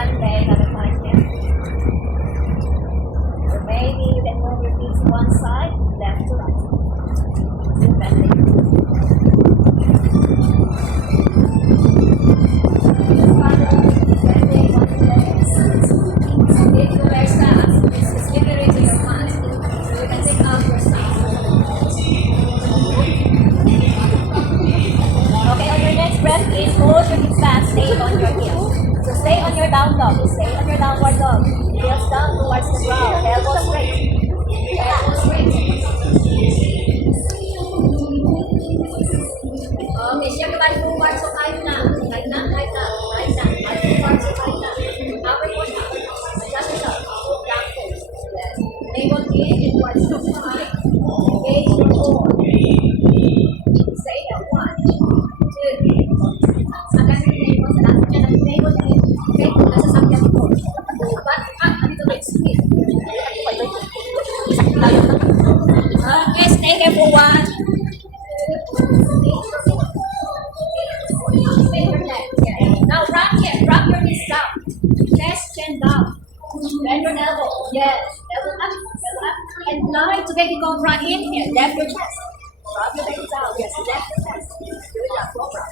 one leg at a time here. So maybe you can move your feet to one side, left to right. Keep bending. Bending on the legs. If you wear socks, it's liberating your mind. So you can take out your socks. Okay, on your next breath in, push your hips back, stay on your heels. So stay on your down dog, stay on your downward dog. Heels down towards the ground, elbows straight. Elbows straight. Okay, shift your body forward, so kahit na. Kahit na, kahit na, kahit na. Body forward, so kahit na. Upper push up. Adjust yourself. Move down pose. Yes. Navel in, inward, so high. Engage your core. Stay there. 1, 2. Akan navel sa lahat niya ng navel in. Okay, nasa sakyan ko. But, dito na speed. Okay, stay there for 1, 2. Now rock here, drop your knees down. Chest, chin down. Bend your elbow. Yes. Elbow up, elbow up. And glide to baby cobra. Inhale, left your chest. Drop your baby down. Yes, left your chest. Do it up, cobra.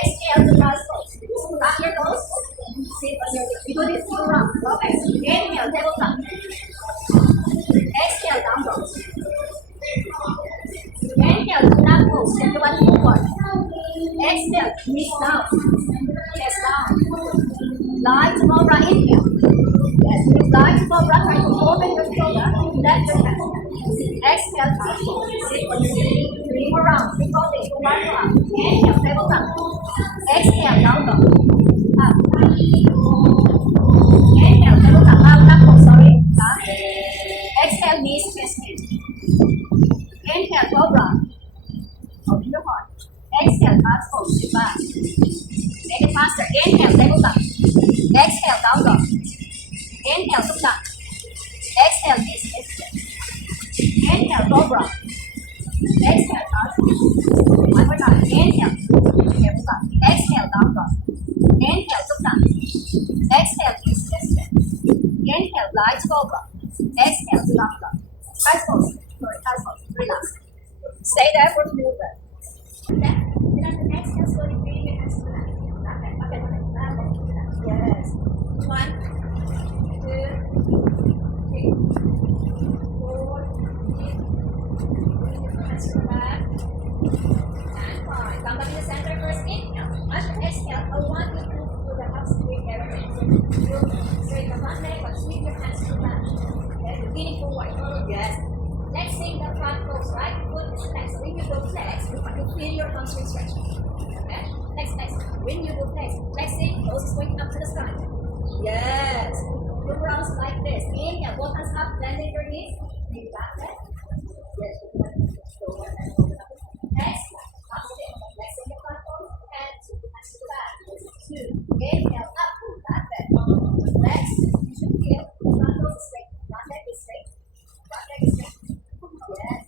Exhale to cross pose. Rock your toes. Sit on your feet. We do this two rounds. Okay. Inhale, tabletop. Exhale, down dog. Inhale, down pose. Step your body forward. Exhale, knees down. Chest down. Glide to cobra. Inhale. Yes, glide to cobra. Try to open your shoulder. Left your chest. Exhale, cross pose. Sit on your feet. 3 more rounds. Keep holding. 1 more. Inhale, tabletop. Exhale, down dog. Up. Inhale, tabletop. Up pose. Sorry. Up. Exhale, knees, chest, knees. Inhale, cobra. Open your heart. Exhale, cross pose. Sit back. Make it faster. Inhale, tabletop. Exhale, down dog. Inhale, sit down. Exhale, knees, chest, chest. Inhale, cobra. Exhale, cross pose. 1 more time. Inhale, tabletop. Exhale, down dog. Inhale, sit down. Exhale, knees, chest, chest. Inhale, glide cobra. Exhale, to down dog. Cross pose. Sorry, cross pose. Relax. Stay there for 2 minutes. Then the next is slowly bring your hands to the left. Yes. 1, 2, 3, 4, 5. Hands to the left. And 5. Come back to the center first. Inhale. As you exhale, I want you to do the half sweep every day. Straight the front leg, but sweep your hands to the left. Okay, leaning forward. Yes. Let's sing the front pose, right? Foot is flexed. When you go flex, you feel your hamstring stretch. Okay? Next. When you go flex, flexing, nose is pointing up to the sky. Yes. Two rounds like this. Inhale, both hands up, bending your knees. Bring back leg. Yes. Exhale, positive. Flexing the front pose, and hands to the back. 2. Inhale, up, back leg. Flex. You should feel front pose is straight, front leg is straight, front leg is straight. Yes.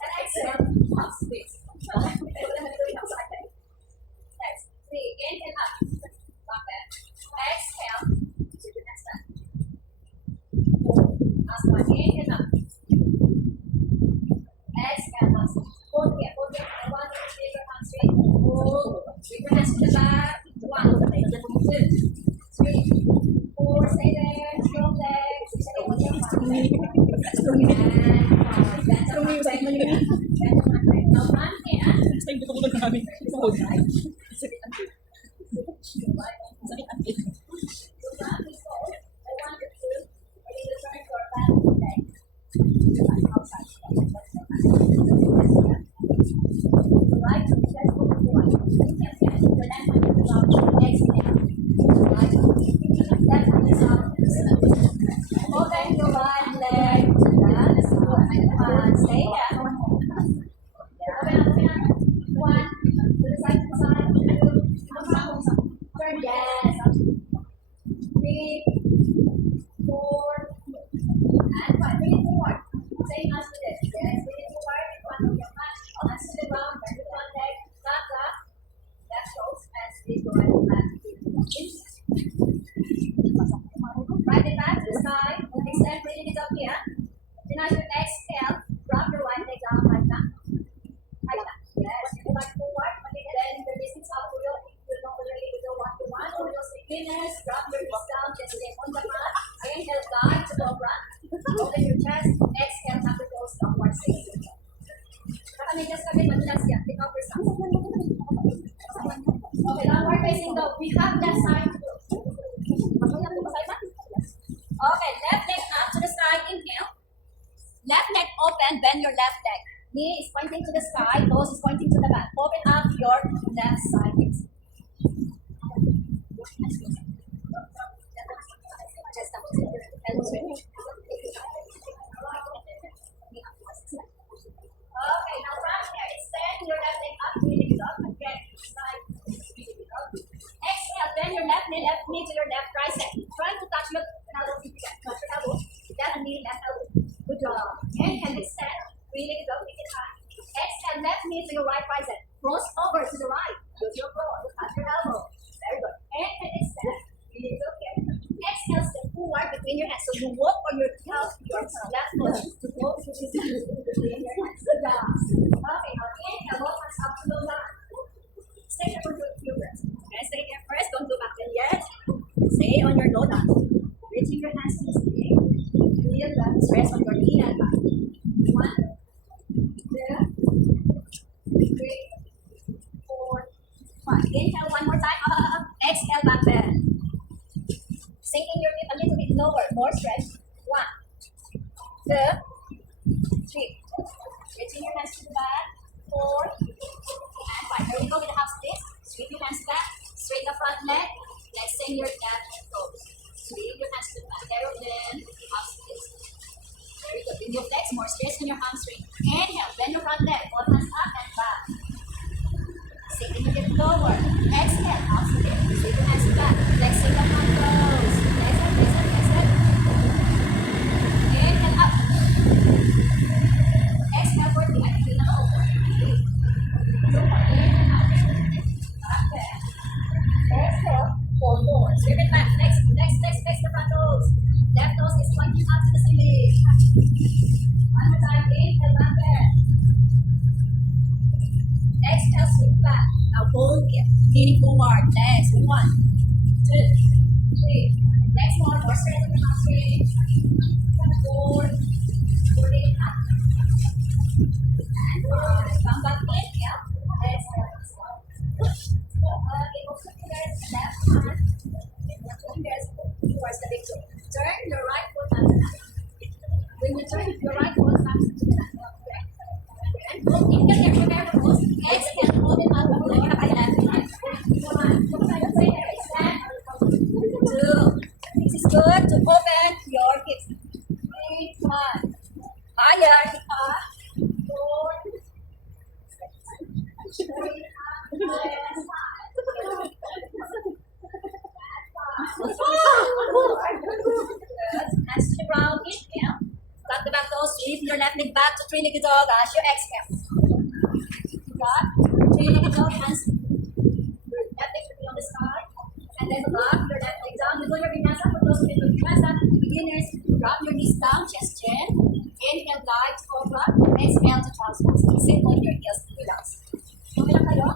And exhale, half squeeze. Next, 3, inhale up, back there. Exhale, to the next step. Last one, inhale up. Exhale, last one. Hold here. I want you to take your hands straight. Hold. Bring your hands to the back. 1, 2, 3, 4, stay there. Strong legs. Stay on your front leg. Now one hand. Open your right leg. Stay there. Open up. 1 to the side. on the mat. Inhale, guide to cobra. Open your chest. Exhale, tap the toes upwards. Baka may just kami madulas yan. Take out your socks. Okay, downward facing dog. We have left side. Okay, left leg up to the side. Inhale. Left leg open, bend your left leg. Knee is pointing to the sky, toes is pointing to the back. Open up your left side. Just up. Elbows straight. Okay, now from here, extend your left leg up, breathing it up again. Side. Exhale, bend your left knee to your left tricep. Try to touch your elbow. Touch your elbow. Left knee, left elbow. Good job. Inhale, extend. Breathing it up, make it high. Exhale, left knee to your right tricep. Cross over to the right. Use your core. Touch your elbow. Very good. Inhale, extend. Breathing it up here. Exhale, step forward between your hands. So you walk on your left foot to go to this between your hands. Good job. Okay, now inhale, walk hands up to the left. Stay there for a few breaths. Okay, stay there first. Don't go back there yet. Stay on your low down. Reaching your hands to the ceiling. Feel the stress on your knee and back. 1, 2, 3, 4, 5. Inhale one more time. Up. Exhale back bend. Sinking your feet a little bit lower. More stretch. 1, 2, 3. Reaching your hands to the back. 4 and 5. Here we go with the half splits. Sweep your hands back. Straight the front leg. Extend your left toes. Sweep your hands to the back. There then half splits. Very good. When you flex, more stress on your hamstring. Inhale, bend your front leg. Both hands up and back. Sinking a bit lower. Exhale, half split. Sweep your hands back. Flexing the front toes. Exhale. Inhale up. Exhale for 3. I feel now open. Inhale up. Back there. Exhale for 4. Sweep it back. Flex the front toes. Left toes is pointing up to the ceiling. One more time. Inhale back there. Exhale, sweep back. Now hold here. Leaning forward. Legs. 1, 2, 3. Next one. More straight on the hamstring. 4. Holding up. And 5. Come back. Inhale. Exhale. Okay, also fingers. Left hand. Fingers towards the big toe. Turn your right foot up to that. When you turn your right foot up to that. Okay. And go in the air. Prepare the pose. Exhale. Hold it up. Hold it up. Left. 1. Stand. 2. This is good to open your hips. 3. 1. Higher. 4. 3. Hands to the ground. Inhale. Tuck the back toes. Sweep your left leg back to three-legged dog as you exhale. Got three-legged dog. Hands. Left leg should be on the sky. And then drop your left leg down. You do your vinyasa for those who do vinyasa. Beginners, drop your knees down, chest chin. Inhale, glide to cobra. Exhale to child's pose. Sit on your heels. Relax. Okay lang kayo?